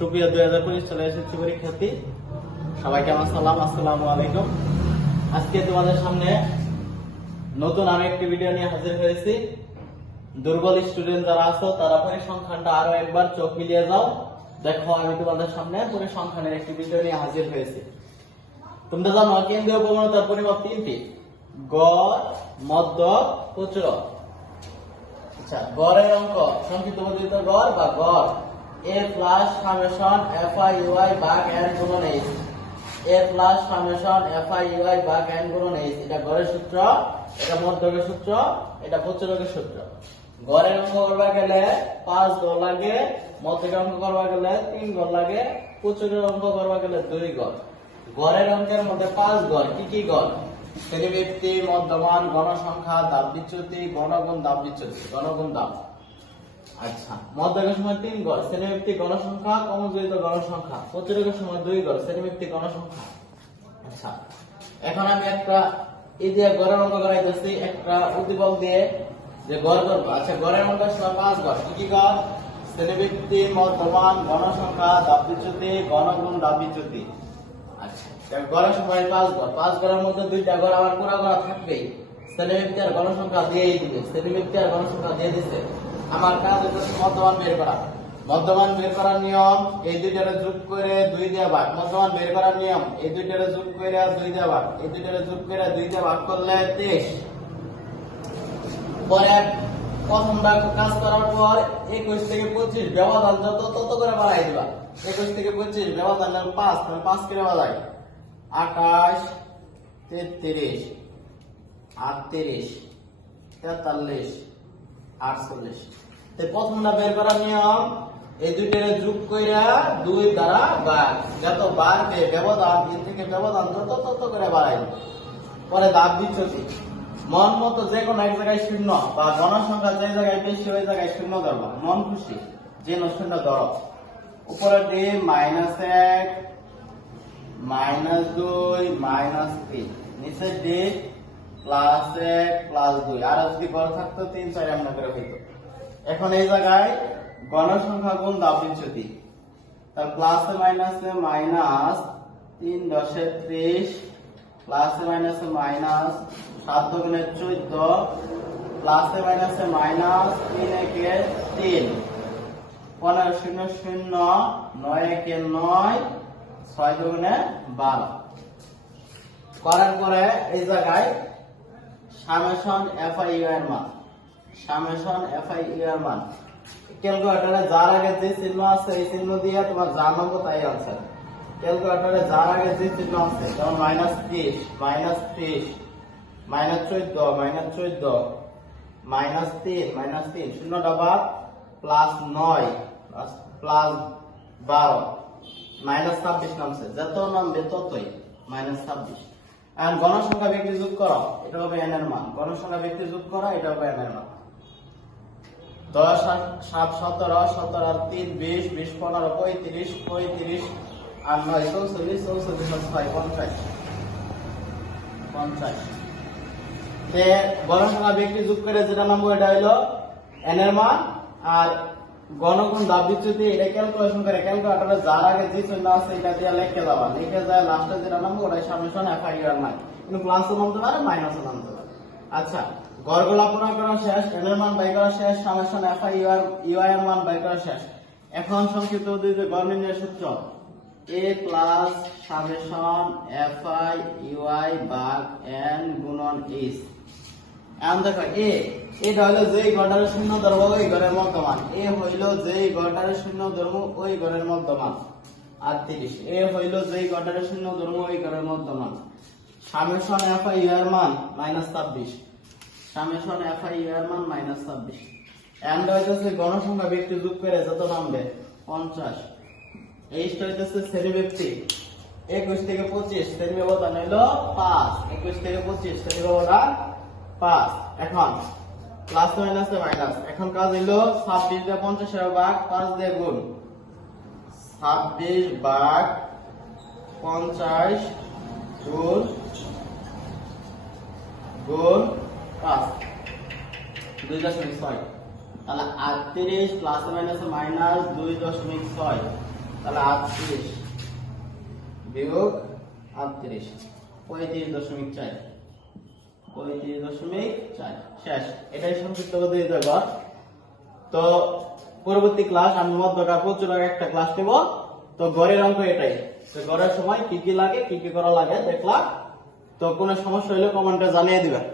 সুপ্রিয় 2025 চলে এসেছি পরীক্ষার্থী, সবাইকে আমার সালাম, আসসালামু আলাইকুম। আজকে তোমাদের সামনে নতুন আমি একটি ভিডিও নিয়ে হাজির হয়েছি। দুর্বল স্টুডেন্ট যারা আছো তারা পরিসংখ্যানটা আরো একবার চোখ মিলিয়ে যাও। দেখো আমি তোমাদের সামনে পরিসংখ্যানের একটি ভিডিও নিয়ে হাজির হয়েছি। তোমরা জানো কেন্দ্রীয় প্রবণতার পরিমাপ তিনটি: গড়, মধ্যক, প্রচুরক। আচ্ছা, গড়ের অঙ্ক সংক্ষিপ্ত পদ্ধতিতে গড় বা গড় a plus summation fi ui ভাগ n গুণন h, a plus summation fi ui ভাগ n গুণন h। এটা গড়ের সূত্র, এটা মধ্যকের সূত্র, এটা প্রচুরকের সূত্র। গড়ের অঙ্ক করবা গেলে 5 গড় লাগে, মধ্যকের অঙ্ক করবা গেলে 3 গড় লাগে, প্রচুরের অঙ্ক করবা গেলে 2 গড়। গড়ের অঙ্কের মধ্যে 5 গড় কি কি গড়? শ্রেণীবৃত্তি, মধ্যমান, গণসংখ্যা, দাব বিচ্যুতি, গণগুণ, দাব বিচ্যুতি, গণগুণ দাব। আচ্ছা, মধ্যকের সময় 3 গড় শ্রেণীবৃত্তি, গণসংখ্যা, কমজোরিত গণসংখ্যা। প্রচুরকের সময় 2 গড় শ্রেণীবৃত্তি, গণসংখ্যা। আচ্ছা, এখন আমি একটা এই যে গড়ের অঙ্ক করাইতেছি একটা উদ্দীপক দিয়ে যে গড় করব। আচ্ছা, গড়ের অঙ্কের সময় 5 গড় কি কি গড়? শ্রেণীবৃত্তি, মধ্যমান, গণসংখ্যা, দাব বিচ্যুতি, গণগুণ, দাব বিচ্যুতি। আচ্ছা, গড়ের সময় 5 গড়, 5 গড়ের মধ্যে 2টা গড় আমার পুরো গড় থাকবেই। শ্রেণীবৃত্তি আর গণসংখ্যা দিয়েই দিবে, শ্রেণীবৃত্তি আর গণসংখ্যা দিয়ে দিছে। আমার কাজ হচ্ছে মধ্যমান বের করা। মধ্যমান বের করার নিয়ম, এই দুইটারে যোগ করে 2 দিয়ে ভাগ। মধ্যমান বের করার নিয়ম, এই দুইটারে যোগ করে 2 দিয়ে ভাগ, এই দুইটারে যোগ করে 2 দিয়ে ভাগ করলে 23। পরে প্রথম কাজ করার পর 21 থেকে 25 ব্যবধান যত তত করে বাড়াই দিবা। 21 থেকে 25 ব্যবধান 5, তাহলে 5 করে বাড়াই 28, 33, 38, 43, 48। তো প্রথমটা বের করার নিয়ম, এই দুইটারে যোগ কইরা 2 দ্বারা ভাগ। যত বাড়বে ব্যবধান, এর থেকে ব্যবধান যত তত করে বাড়াই। পরে দাব বিচ্যুতি, মন মতো যে কোনো এক জায়গায় শূন্য বা গণসংখ্যা যে জায়গায় বেশি ওই জায়গায় শূন্য ধরবা, মন খুশি যে শূন্য ধরো। উপরে দিয়ে -1, -2, -3, নিচে দিয়ে +1, +2। আর যদি গড় থাকতো 3, 4 এমন করে হইতো। এখন এই জায়গায় গণসংখ্যা গুণ দাব বিচ্যুতি, তার প্লাসে মাইনাসে মাইনাস 3 10 30, প্লাসে মাইনাসে মাইনাস 7 দুগুণে 14, প্লাসে মাইনাসে মাইনাস 3 একে 3, 15 0 0, 9 একে 9, 6 দুগুণে 12। করার পরে এই জায়গায় সামেশন fi এর মান, সামেশন fi এর মান ক্যালকুলেটরে যার আগে যে চিহ্ন আছে এই চিহ্ন দিয়ে তোমার যা নামবো তাই আনসার। ক্যালকুলেটরে যার আগে যে চিহ্ন আছে, যেমন -30, -30, -14, -14, -3, শূন্যটা বাদ, +9, +12, -26 নামছে। যত নামবে ততই -26। আর গণসংখ্যা ব্যক্তি যোগ করো, এটা হবে n এর মান। গণসংখ্যা ব্যক্তি যোগ করো, এটা হবে n এর মান। 10 আর 7 17, 17 আর 3 20, 20 15 35, 35 আর 9 44, 44 আর 6 50, 50। তে গণসংখ্যা ব্যক্তি যোগ করে যেটা নাম্বার এটা হলো n এর মান। আর গণগুণ দাব বিচ্যুতি এটা ক্যালকুলেশন করে ক্যালকুলেটরে যার আগে যে চিহ্ন আছে এটা দিয়ে লিখে দাও, লিখে যায় লাস্টে যেটা নাম্বার ওটাই সামেশন fi এর মান। কিন্তু প্লাসও নামতে পারে, মাইনাসও নামতে পারে। আচ্ছা, গড়গুলা পূরণ করা শেষ, n এর মান বাই করা শেষ, সামেশন fi ui এর মান বাই করা শেষ। এখন সংক্ষিপ্ত পদ্ধতিতে গড় নির্ণয়ের সূত্র a plus summation fi ui ভাগ n গুণন h। এখন দেখো এটা হলো যেই গড়টারে শূন্য ধরবো ওই গড়ের মধ্যমান, এ হইলো যেই গড়টারে শূন্য ধরবো ওই গড়ের মধ্যমান। 38 এ হইলো যেই গড়টারে শূন্য ধরবো ওই গড়ের মধ্যমান। সামেশন fi এর মান -26, সামেশন fi এর মান -26। এন্ড হইতেছে গণসংখ্যা ব্যক্তি যোগ করে যত নামবে 50। এইটা হইতেছে শ্রেণীবৃত্তি 21 থেকে 25, শ্রেণী ব্যবধান হইলো 5। 21 থেকে 25 শ্রেণী ব্যবধান 5। এখন প্লাস মাইনাসে মাইনাস, এখন কাজ হইলো 26 দিয়ে 50 এর ভাগ 5 দিয়ে গুণ। 26 ভাগ 50 গুণ 5, 2.6। তাহলে 38 প্লাস মাইনাস মাইনাস 2.6 তাহলে 38 বিয়োগ 38 35.4 35.4 শেষ। এটাই সংক্ষিপ্ত পদ্ধতিতে গড়। তো পরবর্তী ক্লাস আমি মধ্যকার প্রচুর একটা ক্লাস নেব। তো গড়ের অঙ্ক এটাই। তো গড়ের সময় কি কি লাগে, কি কি করা লাগে দেখলাম। তো কোনো সমস্যা হলে কমেন্টে জানিয়ে দিবেন।